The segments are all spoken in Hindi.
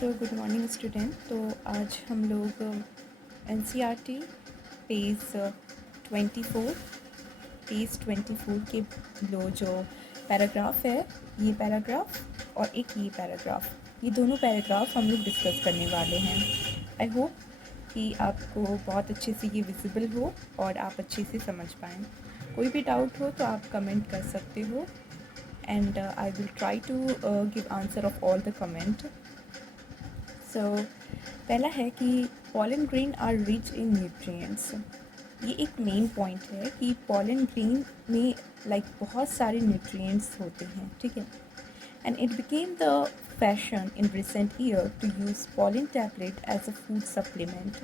Good morning student. तो आज हम लोग एनसीईआरटी पेज 24 के जो पैराग्राफ है, ये पैराग्राफ और एक ये पैराग्राफ, ये दोनों पैराग्राफ हम लोग डिस्कस करने वाले हैं। आई होप कि आपको बहुत अच्छे से ये विजिबल हो और आप अच्छे से समझ पाएँ। कोई भी डाउट हो तो आप कमेंट कर सकते हो and I will try to give answer of all the comment. So पहला है कि pollen grain are rich in nutrients. ये एक मेन पॉइंट है कि पॉलन ग्रेन में बहुत सारे न्यूट्रिएंट्स होते हैं, ठीक है। And it became the fashion in recent year to use pollen tablet as a food supplement.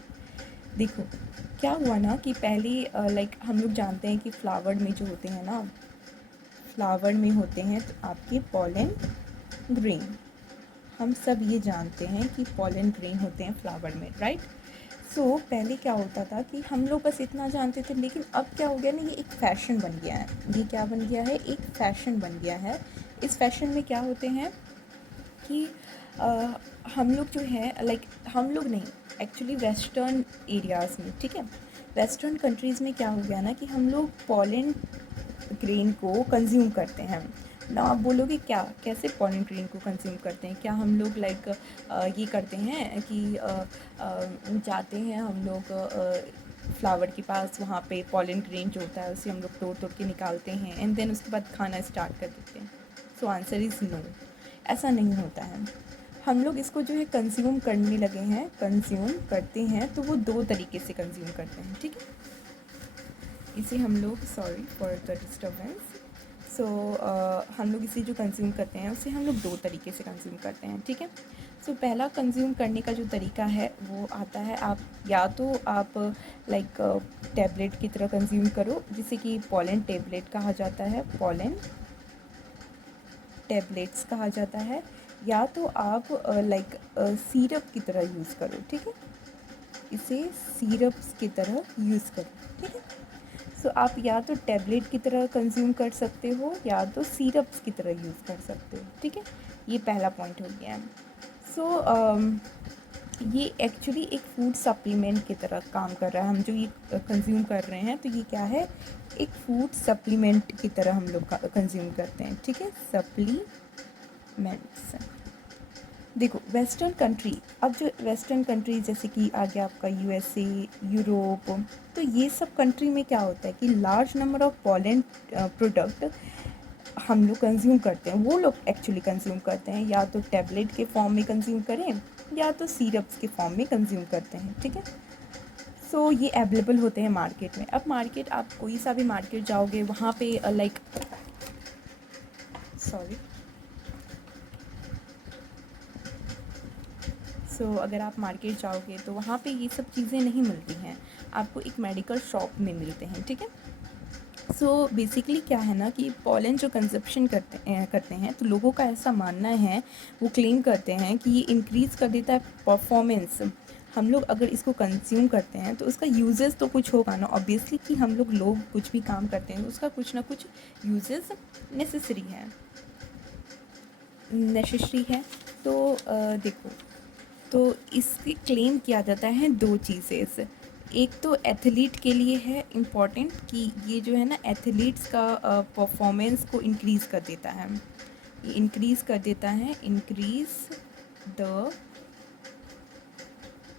देखो क्या हुआ ना कि पहले हम लोग जानते हैं कि फ्लावर में जो होते हैं ना, फ्लावर में होते हैं तो आपके पॉलन ग्रेन, हम सब ये जानते हैं कि पॉलन ग्रेन होते हैं फ्लावर में, राइट। सो पहले क्या होता था कि हम लोग बस इतना जानते थे, लेकिन अब क्या हो गया ना, ये एक फ़ैशन बन गया है। ये क्या बन गया है? एक फ़ैशन बन गया है। इस फैशन में क्या होते हैं कि हम लोग जो है हम लोग नहीं, एक्चुअली वेस्टर्न एरियाज़ में, ठीक है, वेस्टर्न कंट्रीज़ में क्या हो गया ना कि हम लोग पॉलन ग्रेन को कंज्यूम करते हैं ना। आप बोलोगे क्या, कैसे पॉलन ग्रेन को कंज्यूम करते हैं? क्या हम लोग ये करते हैं कि जाते हैं हम लोग फ्लावर के पास, वहाँ पे पॉलन ग्रेन जो होता है उसे हम लोग तोड़ तोड़ के निकालते हैं एंड देन उसके बाद खाना स्टार्ट कर देते हैं? सो आंसर इज़ नो, ऐसा नहीं होता है। हम लोग इसको जो है कंज्यूम करने लगे हैं, कंज्यूम करते हैं तो वो दो तरीके से कंज्यूम करते हैं, ठीक है। इसे हम लोग, सॉरी फॉर द डिस्टर्बेंस, सो हम लोग इसे जो कंज्यूम करते हैं उसे हम लोग दो तरीके से कंज्यूम करते हैं, ठीक है। सो पहला कंज्यूम करने का जो तरीका है वो आता है, आप या तो आप टैबलेट की तरह कंज्यूम करो, जिसे कि पॉलन टैबलेट कहा जाता है, पॉलन टैबलेट्स कहा जाता है, या तो आप सीरप की तरह यूज़ करो, ठीक है। इसे सीरप्स की तरह यूज़ करो, ठीक है। सो आप या तो टैबलेट की तरह कंज्यूम कर सकते हो या तो सीरप्स की तरह यूज़ कर सकते हो, ठीक है। ये पहला पॉइंट हो गया। सो ये एक्चुअली एक फूड सप्लीमेंट की तरह काम कर रहा है। हम जो ये कंज्यूम कर रहे हैं तो ये क्या है, एक फूड सप्लीमेंट की तरह हम लोग कंज्यूम करते हैं, ठीक है, सप्लीमेंट्स। देखो वेस्टर्न कंट्री, अब जो वेस्टर्न कंट्री जैसे कि आ गया आपका यूएसए, यूरोप, तो ये सब कंट्री में क्या होता है कि large number of pollen product हम लोग कंज्यूम करते हैं। वो लोग एक्चुअली कंज्यूम करते हैं या तो टैबलेट के फॉर्म में कंज्यूम करें या तो सीरप्स के फॉर्म में कंज्यूम करते हैं, ठीक है। सो ये अवेलेबल होते हैं मार्केट में। अब मार्केट, आप कोई सा भी मार्केट जाओगे वहाँ पे अगर आप मार्केट जाओगे तो वहाँ पे ये सब चीज़ें नहीं मिलती हैं, आपको एक मेडिकल शॉप में मिलते हैं, ठीक है। सो बेसिकली क्या है ना कि पॉलन जो कंजप्शन करते हैं तो लोगों का ऐसा मानना है, वो क्लेम करते हैं कि ये इंक्रीज़ कर देता है परफॉर्मेंस। हम लोग अगर इसको कंज्यूम करते हैं तो उसका यूजेस तो कुछ होगा ना, ऑब्वियसली कि हम लोग कुछ भी काम करते हैं तो उसका कुछ ना कुछ यूजेस नेसेसरी है। तो देखो, तो इसकी क्लेम किया जाता है दो चीज़ें से। एक तो एथलीट के लिए है इम्पॉर्टेंट कि ये जो है ना एथलीट्स का परफॉर्मेंस को इंक्रीज़ कर देता है, ये इंक्रीज़ कर देता है, increase the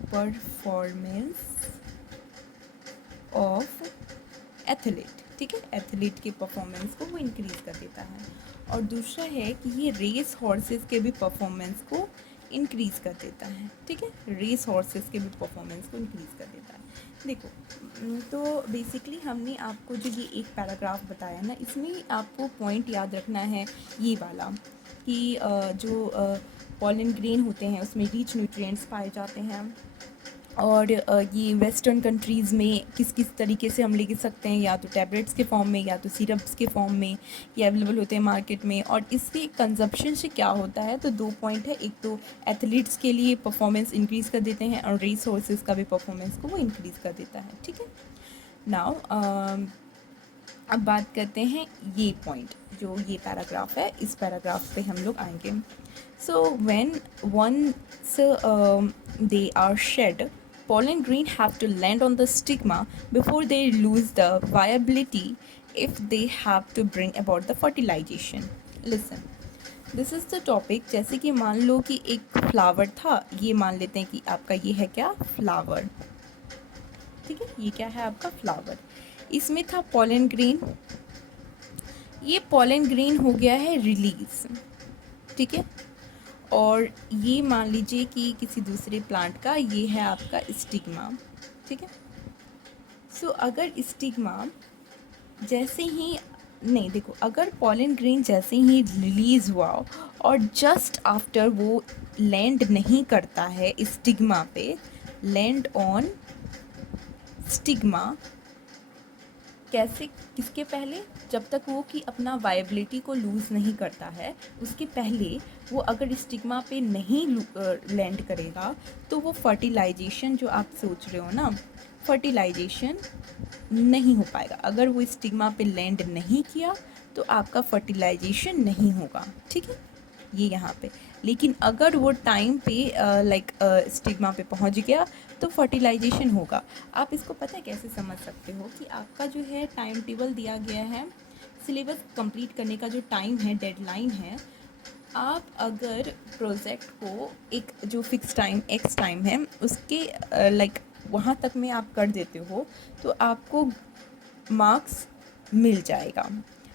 performance of athlete, ठीक है, एथलीट के परफॉर्मेंस को वो इंक्रीज़ कर देता है। और दूसरा है कि ये रेस हॉर्सेस के भी परफॉर्मेंस को इंक्रीज़ कर देता है, ठीक है, रेस हॉर्सेस के भी परफॉर्मेंस को इंक्रीज़ कर देता है। देखो तो बेसिकली हमने आपको जो ये एक पैराग्राफ बताया ना, इसमें आपको पॉइंट याद रखना है ये वाला कि जो पॉलन ग्रेन होते हैं उसमें रिच न्यूट्रिएंट्स पाए जाते हैं, और ये वेस्टर्न कंट्रीज़ में किस किस तरीके से हम ले सकते हैं, या तो टैबलेट्स के फॉर्म में या तो सिरप्स के फॉर्म में ये अवेलेबल होते हैं मार्केट में। और इसके कंजप्शन से क्या होता है, तो दो पॉइंट है, एक तो एथलीट्स के लिए परफॉर्मेंस इंक्रीज़ कर देते हैं और रेस हॉर्सेस का भी परफॉर्मेंस को वो इंक्रीज़ कर देता है, ठीक है। नाउ अब बात करते हैं ये पॉइंट, जो ये पैराग्राफ है, इस पैराग्राफ पे हम लोग आएंगे। So when once they are shed, pollen grain have to land on the stigma before they lose the viability if they have to bring about the fertilization. Listen, this is the topic. जैसे कि मान लो कि एक फ्लावर था, ये मान लेते हैं कि आपका ये है क्या, फ्लावर. ठीक है, ये क्या है आपका फ्लावर. इसमें था पॉलन ग्रेन. ये पॉलन ग्रेन हो गया है रिलीज. ठीक है, और ये मान लीजिए कि किसी दूसरे प्लांट का ये है आपका स्टिग्मा. ठीक है, सो अगर स्टिग्मा जैसे ही, नहीं देखो, अगर पॉलन ग्रेन जैसे ही रिलीज़ हुआ और जस्ट आफ्टर वो लैंड नहीं करता है स्टिग्मा पे, लैंड ऑन स्टिग्मा, कैसे, किसके पहले, जब तक वो कि अपना वायबिलिटी को लूज़ नहीं करता है उसके पहले वो अगर स्टिग्मा पे नहीं लैंड करेगा तो वो फर्टिलाइजेशन जो आप सोच रहे हो ना, फर्टिलाइजेशन नहीं हो पाएगा. अगर वो स्टिग्मा पे लैंड नहीं किया तो आपका फर्टिलाइजेशन नहीं होगा. ठीक है, ये यहाँ पे. लेकिन अगर वो टाइम पे स्टिग्मा पे पहुँच गया तो फर्टिलाइजेशन होगा. आप इसको पता है कैसे समझ सकते हो कि आपका जो है टाइम टेबल दिया गया है, सिलेबस कंप्लीट करने का जो टाइम है, डेडलाइन है. आप अगर प्रोजेक्ट को एक जो फिक्स टाइम एक्स टाइम है उसके वहाँ तक में आप कर देते हो तो आपको मार्क्स मिल जाएगा.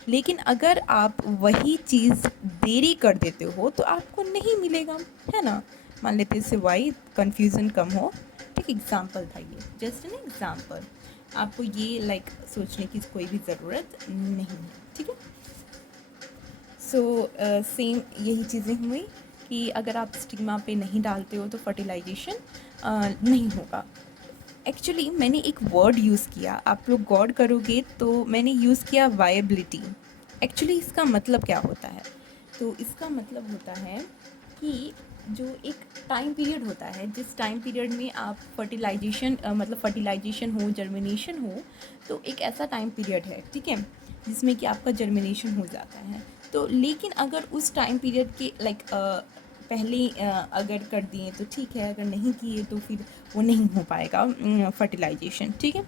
लेकिन अगर आप वही चीज़ देरी कर देते हो तो आपको नहीं मिलेगा, है ना. मान लेते इससे वाई कन्फ्यूज़न कम हो. ठीक, एग्जाम्पल था ये, जस्ट एन एग्जाम्पल. आपको ये सोचने की कोई भी ज़रूरत नहीं है. ठीक है, सो सेम यही चीज़ें हुई कि अगर आप स्टिग्मा पे नहीं डालते हो तो फर्टिलाइजेशन नहीं होगा. एक्चुअली मैंने एक वर्ड यूज़ किया, आप लोग गौर करोगे तो मैंने यूज़ किया वायबिलिटी. एक्चुअली इसका मतलब क्या होता है, तो इसका मतलब होता है कि जो एक टाइम पीरियड होता है, जिस टाइम पीरियड में आप फर्टिलाइजेशन फर्टिलाइजेशन हो, जर्मिनेशन हो, तो एक ऐसा टाइम पीरियड है, ठीक है, जिसमें कि आपका जर्मिनेशन हो जाता है. तो लेकिन अगर उस टाइम पीरियड के पहले अगर कर दिए तो ठीक है, अगर नहीं किए तो फिर वो नहीं हो पाएगा फर्टिलाइजेशन. ठीक है,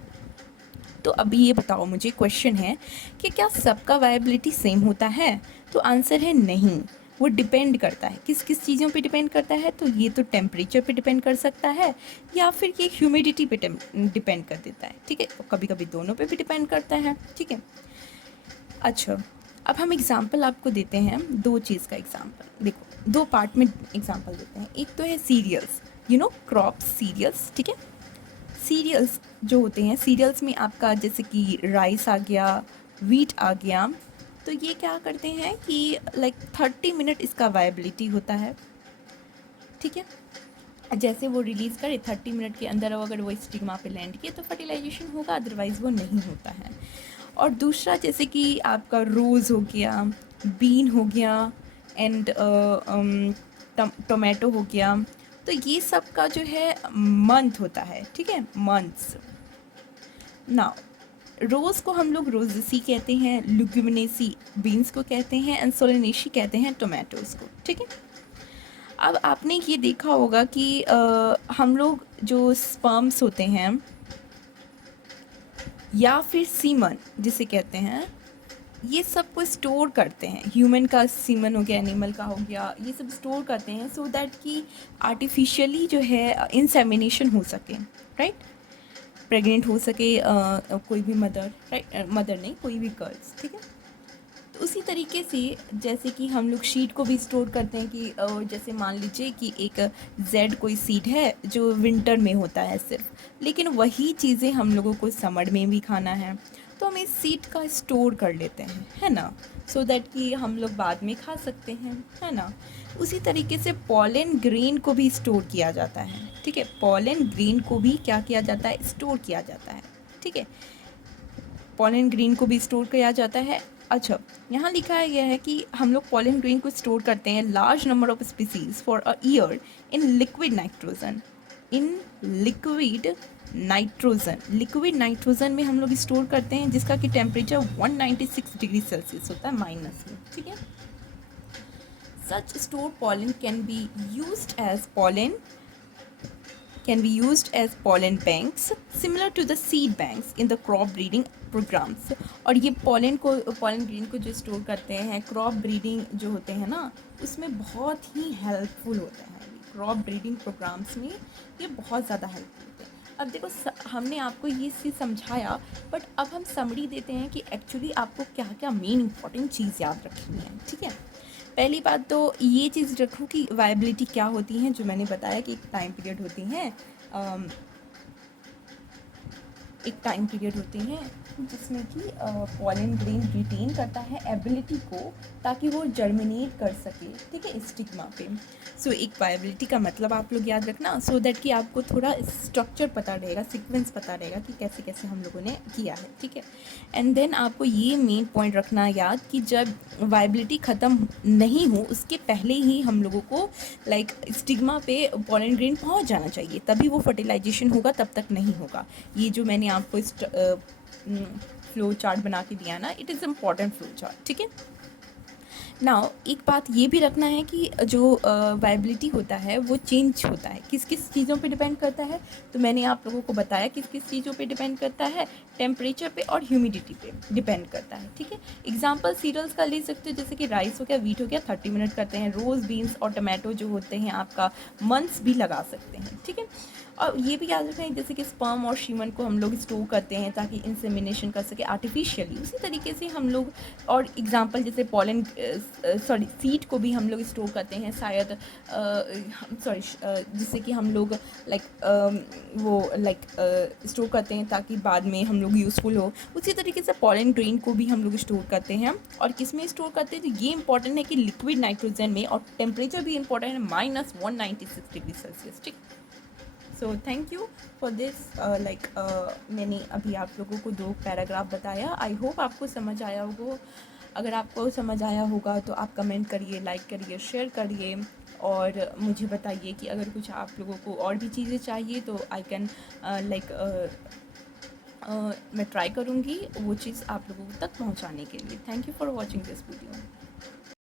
तो अभी ये बताओ मुझे, क्वेश्चन है कि क्या सबका वायबिलिटी सेम होता है. तो आंसर है नहीं. वो डिपेंड करता है, किस किस चीज़ों पे डिपेंड करता है. तो ये तो टेम्परेचर पे डिपेंड कर सकता है या फिर ये ह्यूमिडिटी पे डिपेंड कर देता है. ठीक है, कभी कभी दोनों पे भी डिपेंड करता है. ठीक है, अच्छा अब हम एग्ज़ाम्पल आपको देते हैं, दो चीज़ का एग्ज़ाम्पल. देखो, दो पार्ट में एग्ज़ाम्पल देते हैं. एक तो है सीरियल्स, क्रॉप सीरियल्स. ठीक है, सीरियल्स जो होते हैं, सीरियल्स में आपका जैसे कि राइस आ गया, वीट आ गया. तो ये क्या करते हैं कि 30 मिनट इसका वायबिलिटी होता है. ठीक है, जैसे वो रिलीज़ करे 30 मिनट के अंदर अगर वो स्टिग्मा पे लैंड किए तो फर्टिलाइजेशन होगा, अदरवाइज़ वो नहीं होता है. और दूसरा जैसे कि आपका रोज़ हो गया, बीन हो गया, एंड टोमेटो हो गया. तो ये सब का जो है मंथ होता है. ठीक है, मंथ्स. नाउ रोज़ को हम लोग रोजेसी कहते हैं, लुग्यूमिनेसी बीन्स को कहते हैं, एंड सोलेनेसी कहते हैं टोमेटोज़ को. ठीक है, अब आपने ये देखा होगा कि हम लोग जो स्पर्म्स होते हैं या फिर सीमन जिसे कहते हैं, ये सब को स्टोर करते हैं. ह्यूमन का सीमन हो गया, एनिमल का हो गया, ये सब स्टोर करते हैं सो दैट कि आर्टिफिशियली जो है इंसेमिनेशन हो सके. राइट, प्रेग्नेंट हो सके कोई भी मदर, राइट, मदर नहीं, कोई भी गर्ल्स. ठीक है, तो उसी तरीके से जैसे कि हम लोग शीट को भी स्टोर करते हैं कि जैसे मान लीजिए कि एक जेड कोई सीड है जो विंटर में होता है सिर्फ, लेकिन वही चीज़ें हम लोगों को समर में भी खाना है तो हम इस सीड का स्टोर कर लेते हैं, है ना, सो दैट कि हम लोग बाद में खा सकते हैं, है ना. उसी तरीके से पॉलन ग्रेन को भी स्टोर किया जाता है. ठीक है, पॉलन ग्रेन को भी क्या किया जाता है, स्टोर किया जाता है. ठीक है, पॉलन ग्रेन को भी स्टोर किया जाता है. अच्छा, यहाँ लिखा गया है कि हम लोग पॉलन ग्रेन को स्टोर करते हैं large number of species for a year in liquid nitrogen. In liquid nitrogen, liquid nitrogen में हम लोग स्टोर करते हैं जिसका कि टेम्परेचर 196 डिग्री सेल्सियस होता है माइनस में. ठीक है, Such stored pollen can be used as pollen banks similar to the seed banks in the crop breeding programs. और ये pollen grain को जो स्टोर करते हैं क्रॉप ब्रीडिंग जो होते हैं ना, उसमें बहुत ही हेल्पफुल होता है। क्रॉप ब्रीडिंग प्रोग्राम्स में ये बहुत ज़्यादा हेल्पफुल होते हैं। अब देखो हमने आपको ये चीज़ समझाया, बट अब हम समरी देते हैं कि एक्चुअली आपको क्या क्या मेन इंपॉर्टेंट चीज़ याद रखनी है। ठीक है, पहली बात तो ये चीज़ रखूँ कि वायबिलिटी क्या होती है, जो मैंने बताया कि एक टाइम पीरियड होती हैं जिसमें कि पॉलन ग्रेन रिटेन करता है एबिलिटी को, ताकि वो जर्मिनेट कर सके। ठीक है, स्टिग्मा पे। सो एक वायबिलिटी का मतलब आप लोग याद रखना, सो दैट कि आपको थोड़ा स्ट्रक्चर पता रहेगा, सीक्वेंस पता रहेगा कि कैसे कैसे हम लोगों ने किया है। ठीक है, एंड देन आपको ये मेन पॉइंट रखना याद कि जब वायबिलिटी ख़त्म नहीं हो उसके पहले ही हम लोगों को स्टिग्मा पे पॉलन ग्रेन पहुंच जाना चाहिए, तभी वो फर्टिलाइजेशन होगा, तब तक नहीं होगा। ये जो मैंने आपको फ्लो चार्ट बना के दिया ना, it is important flow chart. ठीक है, नाउ एक बात ये भी रखना है कि जो वायबिलिटी होता है वो चेंज होता है, किस किस चीज़ों पे डिपेंड करता है। तो मैंने आप लोगों को बताया किस किस चीज़ों पे डिपेंड करता है, टेम्परेचर पे और ह्यूमिडिटी पे डिपेंड करता है। ठीक है, एग्जांपल सीरियल्स का ले सकते हो, जैसे कि राइस हो गया, वीट हो गया, 30 मिनट करते हैं। रोज़, बीन्स और टमाटो जो होते हैं आपका मंथ्स भी लगा सकते हैं। ठीक है, और ये भी याद रखें जैसे कि स्पर्म और शीमन को हम लोग स्टोर करते हैं ताकि इंसेमिनेशन कर सके आर्टिफिशियली, उसी तरीके से हम लोग, और एग्जांपल जैसे पॉलन सीड को भी हम लोग स्टोर करते हैं शायद जिससे कि हम लोग स्टोर करते हैं ताकि बाद में हम लोग यूज़फुल हो। उसी तरीके से पॉलन ग्रेन को भी हम लोग स्टोर करते हैं। और किस में स्टोर करते हैं, तो ये इंपॉर्टेंट है कि लिक्विड नाइट्रोजन में, और टेम्परेचर भी इंपॉर्टेंट है -196 डिग्री सेल्सियस। ठीक, so thank you for this. मैंने अभी आप लोगों को 2 पैराग्राफ बताया। आई होप आपको समझ आया होगा। अगर आपको समझ आया होगा तो आप कमेंट करिए, लाइक करिए, शेयर करिए, और मुझे बताइए कि अगर कुछ आप लोगों को और भी चीज़ें चाहिए तो आई कैन मैं ट्राई करूँगी वो चीज़ आप लोगों तक पहुँचाने के लिए। Thank you for watching this video.